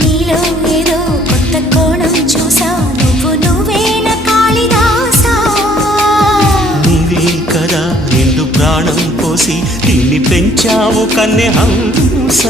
నీలో ఏదో కొత్త కోణం చూసా నువ్వు నువ్వేన కాళిదాసా నీవే కదా నిండు ప్రాణం పోసి నిన్ను పెంచావు కన్నె హంస